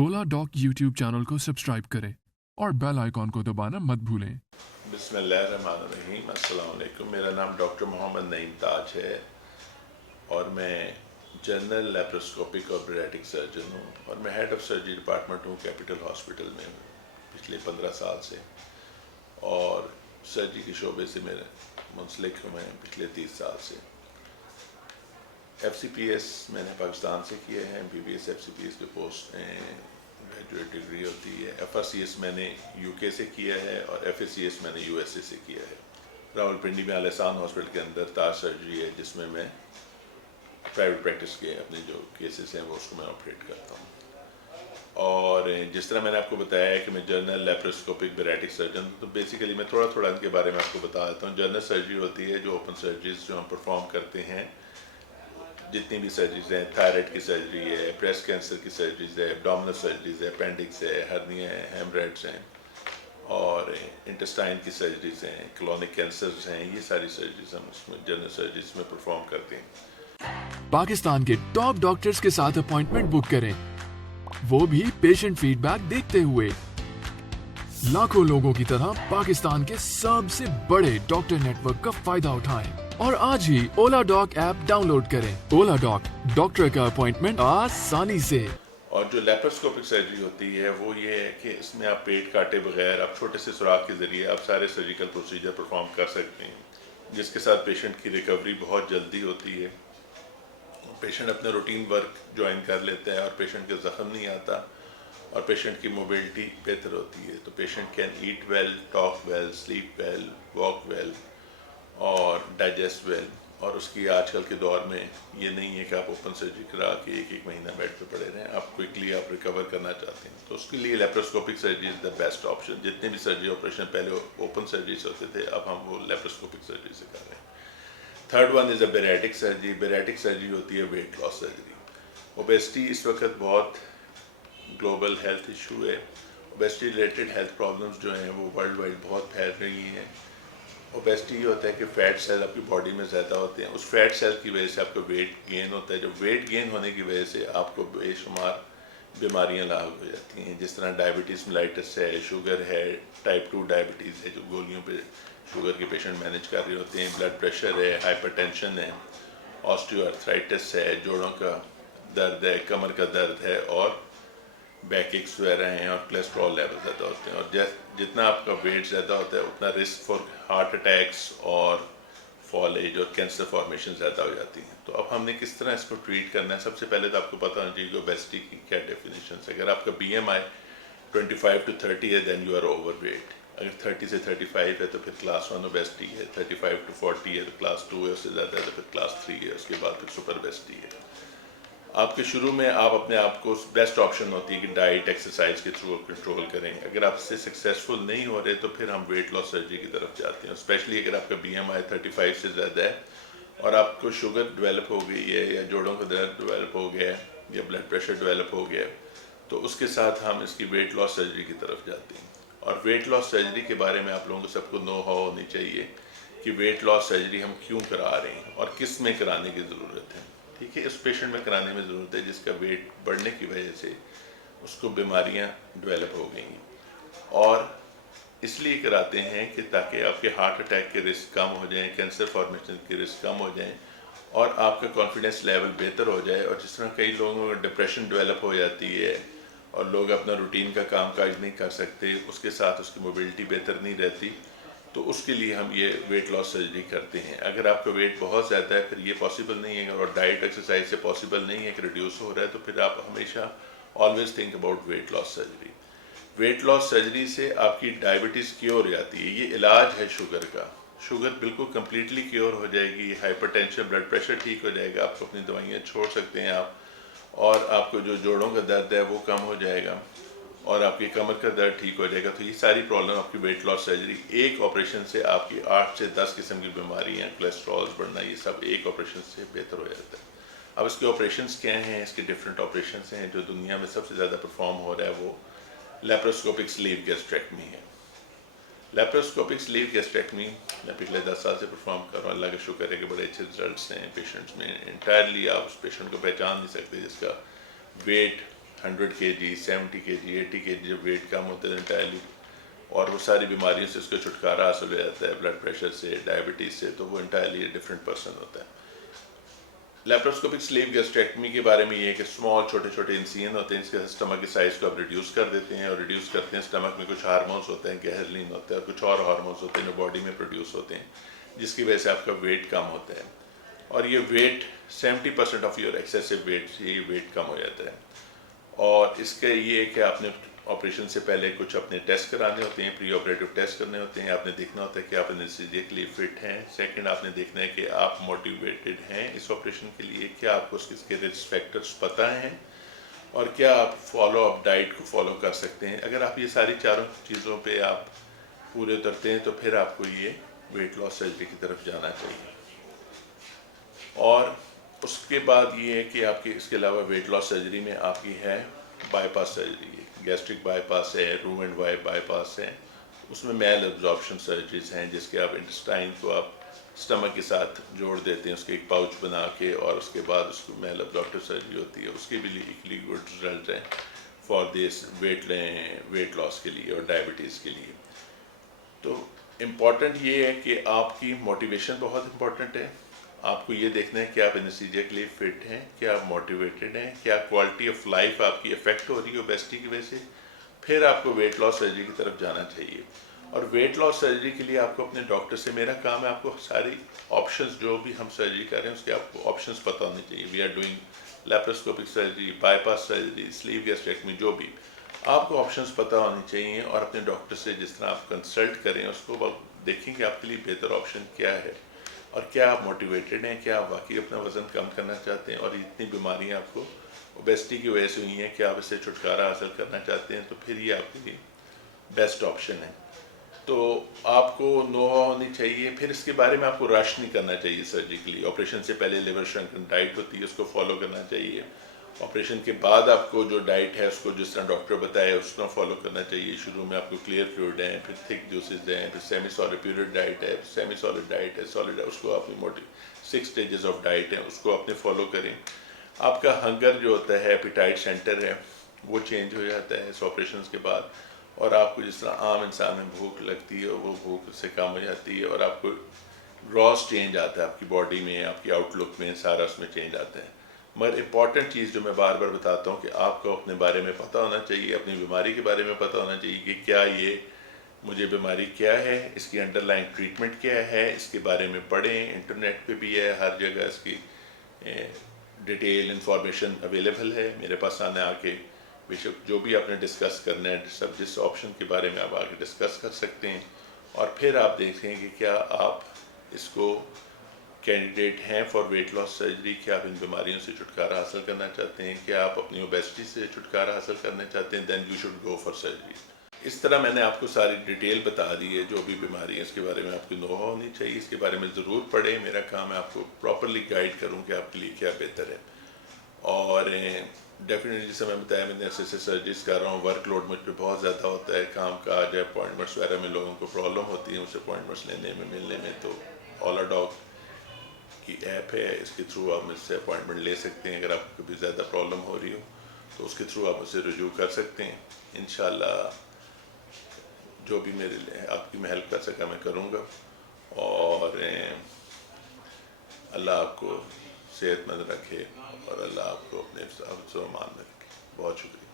ओला dock YouTube channel को subscribe करें और बेल आइकॉन को दबाना मत भूलें। बिस्मिल्लाहिर्रहमानिर्रहीम, अस्सलाम वालेकुम। मेरा नाम डॉक्टर मोहम्मद नईम ताज है और मैं जनरल लेप्रोस्कोपिक और बैरिएट्रिक सर्जन हूँ और मैं हेड ऑफ सर्जरी डिपार्टमेंट हूँ कैपिटल हॉस्पिटल में पिछले 15 साल से, और सर्जरी के शोबे से मेरे मुंसलिक हूँ मैं पिछले 30 साल से। FCPS मैंने पाकिस्तान से किए हैं, BBS FCPS के पोस्ट में ग्रेजुएट डिग्री होती है। FRCS मैंने UK से किया है और FACS मैंने USA से किया है। रावलपिंडी में आलिसान हॉस्पिटल के अंदर ताज सर्जरी है, जिसमें मैं प्राइवेट प्रैक्टिस के अपने जो केसेस हैं वो उसको मैं ऑपरेट करता हूँ। और जिस तरह मैंने आपको बताया है कि मैं जर्नल लेप्रोस्कोपिक बैरिएट्रिक सर्जन, तो बेसिकली मैं थोड़ा थोड़ा इनके बारे में आपको बता देता हूँ। जर्नल सर्जरी होती है जो ओपन सर्जरीज जो हम परफॉर्म करते हैं, जितनी भी सर्जरीज हैं, थायराइड की सर्जरी है, ब्रेस्ट कैंसर की सर्जरीज है, एब्डोमिनल सर्जरीज है, अपेंडिक्स है, हर्निया है, हेमरेड्स हैं और इंटेस्टाइन की सर्जरीज हैं, क्लोनिक कैंसर्स हैं, ये सारी सर्जरीज हम उसमें जनरल सर्जरीज में परफॉर्म करते हैं। पाकिस्तान के टॉप डॉक्टर्स के साथ अपॉइंटमेंट बुक करें, वो भी पेशेंट फीडबैक देखते हुए। लाखों लोगों की तरह पाकिस्तान के सबसे बड़े डॉक्टर नेटवर्क का फायदा उठाएं और आज ही ओला डॉक ऐप डाउनलोड करें। ओला डॉक, डॉक्टर का अपॉइंटमेंट आसानी से। और जो लेप्रोस्कोपिक सर्जरी होती है वो ये है कि इसमें आप पेट काटे बगैर, आप छोटे से सुराख के ज़रिए आप सारे सर्जिकल प्रोसीजर परफॉर्म कर सकते हैं, जिसके साथ पेशेंट की रिकवरी बहुत जल्दी होती है। पेशेंट अपना रूटीन वर्क ज्वाइन कर लेता है और पेशेंट का ज़ख्म नहीं आता और पेशेंट की मोबिलिटी बेहतर होती है। तो patient can eat well, talk well, sleep well, walk well और डाइजेस्ट वेल। और उसकी आजकल के दौर में ये नहीं है कि आप ओपन सर्जरी करा के एक एक महीना बेड पे पड़े रहें, आप क्विकली आप रिकवर करना चाहते हैं, तो उसके लिए laparoscopic surgery is the best option. जितने भी सर्जरी ऑपरेशन पहले ओपन सर्जरी से होते थे, अब हम वो लेप्रोस्कोपिक सर्जरी से कर रहे हैं। Third one is a bariatric surgery. Bariatric surgery होती है वेट लॉस सर्जरी। ओबेसिटी इस वक्त बहुत ग्लोबल हेल्थ इशू है। ओबेसिटी रिलेटेड हेल्थ प्रॉब्लम्स जो हैं वो वर्ल्ड वाइड बहुत फैल रही हैं। ओबेसिटी ये होता है कि फ़ैट सेल आपकी बॉडी में ज़्यादा होते हैं, उस फैट सेल की वजह से आपका वेट गेन होता है। जो वेट गेन होने की वजह से आपको बेशुमार बीमारियां लाग हो जाती हैं, जिस तरह डायबिटीज़ मेलाइटिस है, शुगर है, टाइप 2 डायबिटीज़ है जो गोलियों पे शुगर के पेशेंट मैनेज कर रहे होते हैं, ब्लड प्रेशर है, हाइपरटेंशन है, ऑस्टियोआर्थराइटिस है, जोड़ों का दर्द है, कमर का दर्द है और बैक एक्स वगैरह हैं, और कोलेस्ट्रॉल लेवल ज़्यादा होते हैं। और जितना आपका वेट ज़्यादा होता है उतना रिस्क फॉर हार्ट अटैक्स और फॉल एज और कैंसर फॉर्मेशन ज़्यादा हो जाती हैं। तो अब हमने किस तरह इसको ट्रीट करना है, सबसे पहले तो आपको पता होना चाहिए कि ओबेसिटी की क्या डेफिनेशन है। अगर आपका BMI 25 to 30 है then you are overweight. अगर 30 से 35 है तो फिर क्लास 1 ओबेसिटी है, 35 to 40 है तो क्लास 2 है, उससे ज़्यादा है तो फिर क्लास 3 है, उसके बाद फिर सुपर ओबेसिटी है। आपके शुरू में आप अपने आप को बेस्ट ऑप्शन होती है कि डाइट एक्सरसाइज के थ्रू कंट्रोल करें। अगर आपसे सक्सेसफुल नहीं हो रहे तो फिर हम वेट लॉस सर्जरी की तरफ जाते हैं, स्पेशली अगर आपका BMI 35 से ज़्यादा है और आपको शुगर डेवलप हो गई है या जोड़ों का दर्द डेवलप हो गया है या ब्लड प्रेशर डेवलप हो गया है, तो उसके साथ हम इसकी वेट लॉस सर्जरी की तरफ जाते हैं। और वेट लॉस सर्जरी के बारे में आप लोगों को सबको नो हाउ होनी चाहिए कि वेट लॉस सर्जरी हम क्यों करा रहे हैं और किस में कराने की ज़रूरत है। ठीक है, इस पेशेंट में कराने में ज़रूरत है जिसका वेट बढ़ने की वजह से उसको बीमारियां डेवलप हो गई और इसलिए कराते हैं कि ताकि आपके हार्ट अटैक के रिस्क कम हो जाएं, कैंसर फॉर्मेशन के रिस्क कम हो जाएं और आपका कॉन्फिडेंस लेवल बेहतर हो जाए। और जिस तरह कई लोगों को डिप्रेशन डेवलप हो जाती है और लोग अपना रूटीन का काम काज नहीं कर सकते, उसके साथ उसकी मोबिलिटी बेहतर नहीं रहती, तो उसके लिए हम ये वेट लॉस सर्जरी करते हैं। अगर आपका वेट बहुत ज़्यादा है फिर ये पॉसिबल नहीं है और डाइट एक्सरसाइज से पॉसिबल नहीं है कि रिड्यूस हो रहा है, तो फिर आप हमेशा always think about weight loss surgery. Weight loss surgery से आपकी डायबिटीज़ क्योर हो जाती है, ये इलाज है शुगर का। शुगर बिल्कुल कम्प्लीटली क्योर हो जाएगी, हाइपरटेंशन, ब्लड प्रेशर ठीक हो जाएगा, आपको अपनी दवाइयाँ छोड़ सकते हैं आप, और आपको जो जोड़ों का दर्द है वो कम हो जाएगा और आपकी कमर का दर्द ठीक हो जाएगा। तो ये सारी प्रॉब्लम आपकी वेट लॉस सर्जरी एक ऑपरेशन से आपकी 8 से 10 किस्म की बीमारियाँ, कोलेस्ट्रॉल बढ़ना, ये सब एक ऑपरेशन से बेहतर हो जाता है। अब इसके ऑपरेशंस क्या हैं, इसके डिफरेंट ऑपरेशंस हैं। जो दुनिया में सबसे ज़्यादा परफॉर्म हो रहा है वो लेप्रोस्कोपिक स्लीव गैस्ट्रेक्टमी है। लेप्रोस्कोपिक स्लीव गैस्ट्रेक्टमी मैं पिछले 10 साल से परफॉर्म कर रहा हूँ। अल्लाह का शुक्र है कि बड़े अच्छे रिजल्ट्स हैं पेशेंट्स में। इंटायरली आप उस पेशेंट को पहचान नहीं सकते जिसका वेट 100 kg, 70 kg, 80 kg जब वेट कम होता है इंटायरली, और वो सारी बीमारियों से उसको छुटकारा हासिल हो जाता है, ब्लड प्रेशर से, डायबिटीज़ से, तो वो इंटायरली डिफरेंट पर्सन होता है। लेप्रोस्कोपिक स्लीव गैस्ट्रेक्टमी के बारे में ये है कि स्मॉल छोटे छोटे इंसिजन होते हैं, इसके स्टमक की साइज़ को आप रिड्यूस कर देते हैं, और रिड्यूस करते हैं स्टमक में कुछ हार्मोन्स होते हैं, गैहरलीन होता है और कुछ और हार्मोन्स होते हैं जो बॉडी में प्रोड्यूस होते हैं, जिसकी वजह से आपका वेट कम होता है। और ये weight 70% of your excessive weight से ये वेट कम हो जाता है। और इसके ये कि आपने ऑपरेशन से पहले कुछ अपने टेस्ट कराने होते हैं, प्री ऑपरेटिव टेस्ट करने होते हैं, आपने देखना होता है कि आप एनेस्थीसिया के लिए फिट हैं। सेकंड, आपने देखना है कि आप मोटिवेटेड हैं इस ऑपरेशन के लिए, क्या आपको उसके रिस्क फैक्टर्स पता हैं, और क्या आप फॉलो अप डाइट को फॉलो कर सकते हैं। अगर आप ये सारी चारों चीज़ों पे आप पूरे उतरते हैं तो फिर आपको ये वेट लॉस सर्जरी की तरफ जाना चाहिए। और उसके बाद ये है कि आपकी इसके अलावा वेट लॉस सर्जरी में आपकी है बाईपास सर्जरी, गैस्ट्रिक बाईपास है, रूम एंड वाई बाईपास है, उसमें मेल एब्जॉर्प्शन सर्जरीज हैं जिसके आप इंटेस्टाइन को आप स्टमक के साथ जोड़ देते हैं, उसके एक पाउच बना के, और उसके बाद उसको मेल एब्जॉर्प्टिव सर्जरी होती है, उसके भी इक्वली गुड रिजल्ट हैं फॉर दिस वेट लॉस के लिए और डायबिटीज़ के लिए। तो इम्पॉर्टेंट ये है कि आपकी मोटिवेशन बहुत इम्पॉर्टेंट है। आपको ये देखना है कि आप एनेस्थीसिया के लिए फिट हैं, क्या आप मोटिवेटेड हैं, क्या क्वालिटी ऑफ लाइफ आपकी इफेक्ट हो रही है ओबेसिटी की वजह से, फिर आपको वेट लॉस सर्जरी की तरफ जाना चाहिए। और वेट लॉस सर्जरी के लिए आपको अपने डॉक्टर से, मेरा काम है आपको सारी ऑप्शंस जो भी हम सर्जरी कर रहे हैं उसके आपको ऑप्शंस पता होने चाहिए। We are doing laparoscopic surgery, bypass surgery, sleeve gastrectomy, जो भी आपको ऑप्शंस पता होने चाहिए, और अपने डॉक्टर से जिस तरह आप कंसल्ट करें उसको देखें कि आपके लिए बेहतर ऑप्शन क्या है, और क्या आप मोटिवेटेड हैं, क्या आप वाकई अपना वज़न कम करना चाहते हैं, और इतनी बीमारियां आपको ओबेसिटी की वजह से हुई हैं कि आप इससे छुटकारा हासिल करना चाहते हैं, तो फिर ये आपके लिए बेस्ट ऑप्शन है। तो आपको नोहा होनी चाहिए। फिर इसके बारे में आपको रश नहीं करना चाहिए सर्जरी के लिए। ऑपरेशन से पहले लिवर श्रंकन डाइट होती है, उसको फॉलो करना चाहिए। ऑपरेशन के बाद आपको जो डाइट है उसको जिस तरह डॉक्टर बताया उसको फॉलो करना चाहिए। शुरू में आपको क्लियर फ्लूइड है, फिर थिक जूसेस हैं, फिर सेमी सॉलिड प्यूरिड डाइट है, सेमी सॉलिड डाइट है, सॉलिड है, उसको अपनी मोटी 6 स्टेजेस ऑफ डाइट है, उसको अपने फॉलो करें। आपका हंगर जो होता है, एपिटाइट सेंटर है, वो चेंज हो जाता है इस ऑपरेशन के बाद, और आपको जिस तरह आम इंसान में भूख लगती है वो भूख से कम हो जाती है, और आपको ग्रॉस चेंज आता है आपकी बॉडी में, आपकी आउटलुक में, सारा उसमें चेंज आता है। मगर इम्पॉर्टेंट चीज़ जो मैं बार बार बताता हूँ कि आपको अपने बारे में पता होना चाहिए, अपनी बीमारी के बारे में पता होना चाहिए कि क्या ये मुझे बीमारी क्या है, इसकी अंडरलाइन ट्रीटमेंट क्या है, इसके बारे में पढ़ें। इंटरनेट पे भी है, हर जगह इसकी डिटेल इंफॉर्मेशन अवेलेबल है। मेरे पास आने आके बेशक जो भी आपने डिस्कस करना है, सब जिस ऑप्शन के बारे में आप आगे डिस्कस कर सकते हैं, और फिर आप देखें कि क्या आप इसको कैंडिडेट हैं फॉर वेट लॉस सर्जरी, क्या आप इन बीमारियों से छुटकारा हासिल करना चाहते हैं, क्या आप अपनी ओबेसिटी से छुटकारा हासिल करना चाहते हैं, then you should go for surgery. इस तरह मैंने आपको सारी डिटेल बता दी है, जो भी बीमारी है इसके बारे में आपकी नोहा होनी चाहिए, इसके बारे में ज़रूर पढ़ें। मेरा काम है आपको प्रॉपरली गाइड करूँ कि आपके लिए क्या बेहतर है। और डेफिनेटली जैसे मैं बताया, मैंने ऐसे सर्जरीज कर रहा हूँ, वर्कलोड मुझ पर बहुत ज़्यादा होता है, काम काज है, अपॉइंटमेंट्स वगैरह में लोगों को प्रॉब्लम होती है, उनसे अपॉइंटमेंट्स लेने में, मिलने में। तो ऑलाडॉग की ऐप है, इसके थ्रू आप मुझसे अपॉइंटमेंट ले सकते हैं। अगर आपको कभी ज़्यादा प्रॉब्लम हो रही हो तो उसके थ्रू आप मुझसे रुजू कर सकते हैं। इंशाल्लाह जो भी मेरे लिए आपकी मैं हेल्प कर सका मैं करूँगा, और अल्लाह आपको सेहतमंद रखे, और अल्लाह आपको अपने सामान में रखे। बहुत शुक्रिया।